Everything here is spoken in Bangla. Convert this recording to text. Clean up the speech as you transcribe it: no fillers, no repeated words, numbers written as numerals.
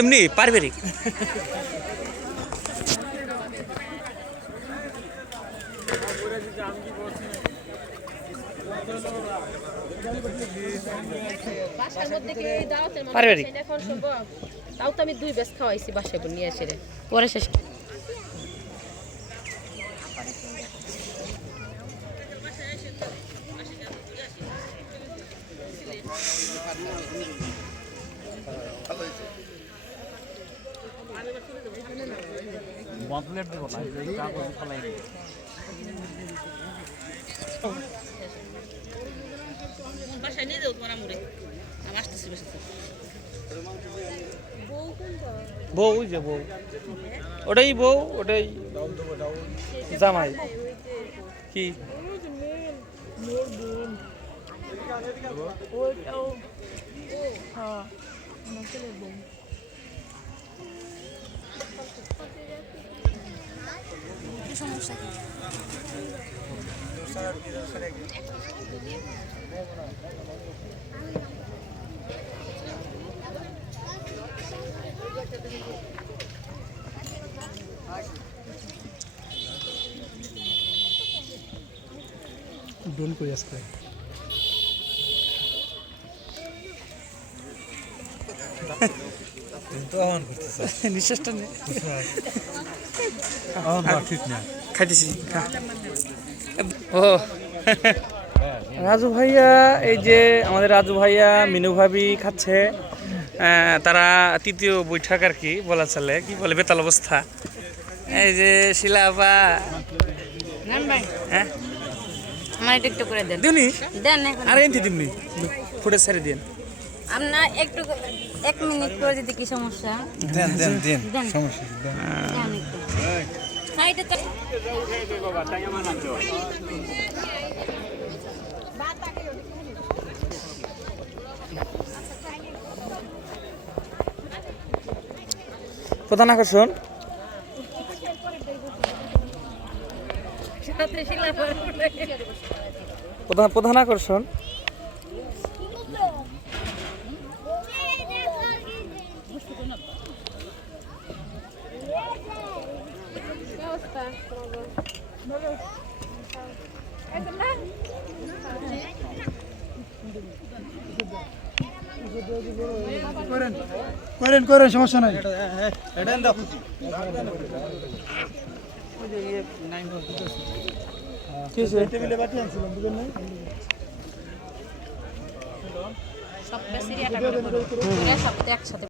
এমনি পারিবারিক। পারিবারিক তাও তো আমি 2 ব্যাচ খাওয়াইছি বাসায় নিয়ে এসে পরে শেষ। বাসায় নিয়ে যাও তোমার আমরে আমি আসতেছি বেশি। বউ ওই যে বউ, ওটাই বউ, ওটাই জামাই। কি সমস্যা কি? ডোল কই আজকে নিঃশ্বাসটা নেই, ঠিক না খাইতেছি। ও রাজু ভাইয়া, এই যে আমাদের রাজু ভাইয়া মিনু ভাবি খাচ্ছে। তারা তৃতীয় বৈঠক আর কি বলা চলে, কি বলে বেতাল অবস্থা। এই যে শিলাপা, হ্যাঁ আমার একটু করে দেন দিনি দেন এখন। আর এনতি দিমনি ফুটে ছেড়ে দিন। আপনা একটু 1 মিনিট করে দিতে কি সমস্যা? দেন দেন দেন দেন সমস্যা দেন দেন একটু সাইডে তো প্রধান আকর্ষণ প্রধান আকর্ষণ করেন করেন সমস্যা নাই। সব একসাথে